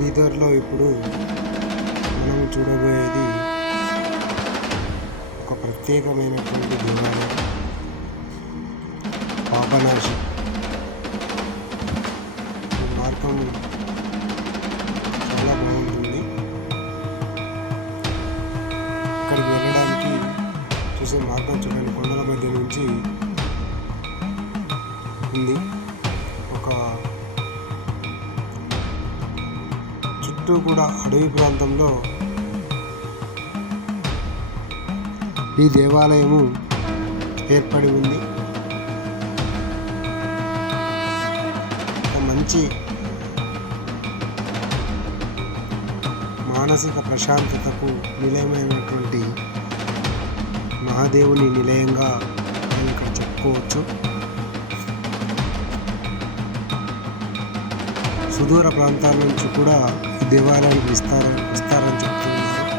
బీదర్లో ఇప్పుడు మనం చూడబోయేది ఒక ప్రత్యేకమైనటువంటి దేవాలయం. పాపనాశం. ఈ మార్గం చాలా బాగుంటుంది. ఇక్కడికి వెళ్ళడానికి చూసే మార్గం చూడండి. కొండల మధ్య నుంచి ఉంది. చుట్టూ కూడా అడవి ప్రాంతంలో ఈ దేవాలయము ఏర్పడి ఉంది. ఒక మంచి మానసిక ప్రశాంతతకు నిలయమైనటువంటి మహాదేవుని నిలయంగా మనం ఇక్కడ చెప్పుకోవచ్చు. సుదూర ప్రాంతాల నుంచి కూడా ఈ దేవాలయానికి విస్తారం విస్తారని చెప్తున్నారు.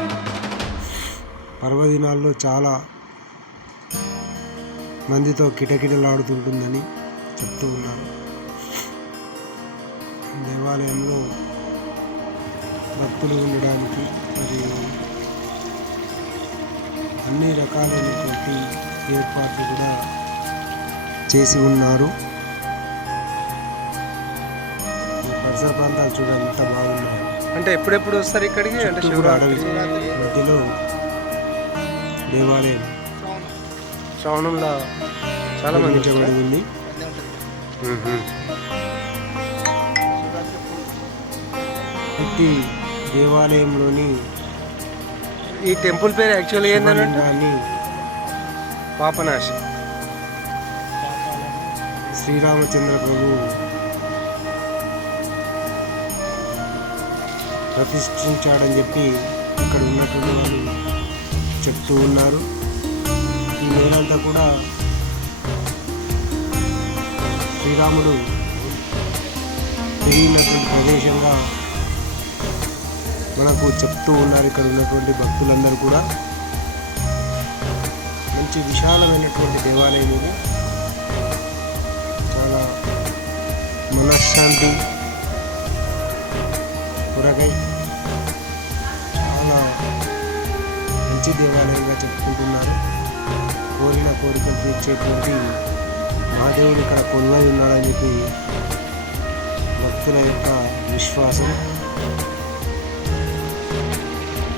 పర్వదినాల్లో చాలా మందితో కిటకిటలాడుతుంటుందని చెప్తూ ఉన్నారు. దేవాలయంలో భక్తులు ఉండడానికి మరియు అన్ని రకాలైనటువంటి ఏర్పాట్లు కూడా చేసి ఉన్నారు. పరిసర ప్రాంతాలు చూడండి ఎంత బాగున్నారు అంటే ఎప్పుడెప్పుడు వస్తారు ఇక్కడికి? అంటే శివరాత్రి. మధ్యలో దేవాలయం. శ్రావణంలో చాలా మంది? ఉంది. ప్రతి దేవాలయంలోని ఈ టెంపుల్ పేరు యాక్చువల్లీ ఏంటంటే పాపనాశి. శ్రీరామచంద్ర ప్రభు ప్రతిష్ఠించాడని చెప్పి ఇక్కడ ఉన్నటువంటి వారు చెప్తూ ఉన్నారు. ఈ నేలంతా కూడా శ్రీరాముడు తిరిగినటువంటి ప్రదేశంగా మనకు చెప్తూ ఉన్నారు. ఇక్కడ ఉన్నటువంటి భక్తులందరూ కూడా. మంచి విశాలమైనటువంటి దేవాలయం ఇది. చాలా మనశ్శాంతి కూరగాయ చాలా మంచి దేవాలయంగా చెప్పుకుంటున్నారు. కోరిన కోరికలు తీర్చేటువంటి మహాదేవుడు ఇక్కడ కొలువై ఉన్నాడని చెప్పి భక్తుల యొక్క విశ్వాసం.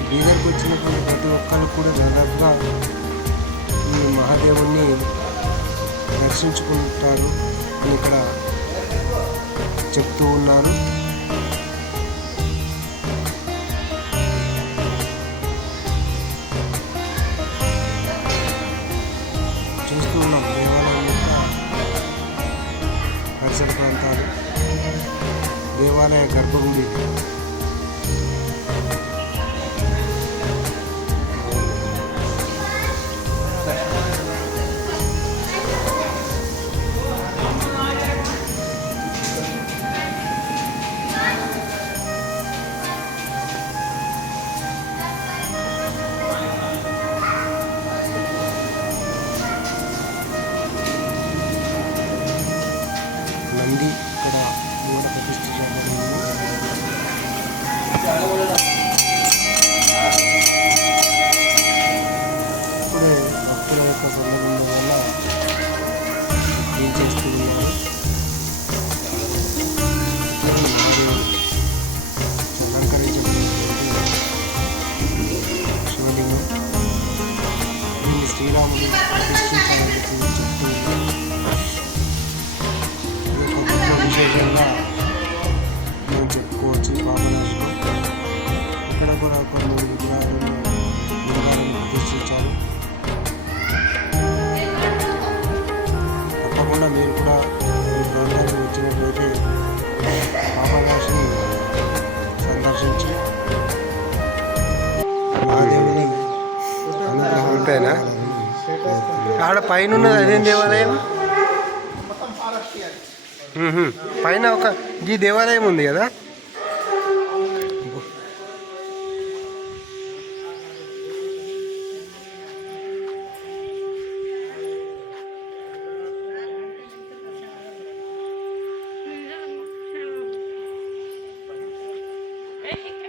బీదర్కి వచ్చినటువంటి ప్రతి ఒక్కరు కూడా దాదాపుగా ఈ మహాదేవుణ్ణి దర్శించుకుంటారు అని ఇక్కడ చెప్తూ ఉన్నారు. చూస్తూ ఉన్నాం. దేవాలయం యొక్క పరిసర ప్రాంతాలు. దేవాలయ గర్భగుడి. నంది ఇక్కడ మూల ప్రతిష్ఠ చేయబడింది ఇప్పుడే భక్తుల యొక్క సందర్భం వల్ల ఏం చేస్తున్నారు? అలంకరించబడినటువంటి శివలింగం శ్రీరాముడు ఈ పాపనాశనం ఇక్కడ కూడా కొన్ని విగ్రహాలను విగ్రహాలను ప్రతిష్ఠించారు తప్పకుండా మీరు కూడా ఈ ప్రాంతానికి వచ్చినట్లయితే పాపనాశిని సందర్శించి మహాదేవుని అంతేనా? ఆడ పైన ఉన్నది అదేం దేవాలయం. పైన ఒక ఈ దేవాలయం ఉంది కదా ఏ, ఇక్కడ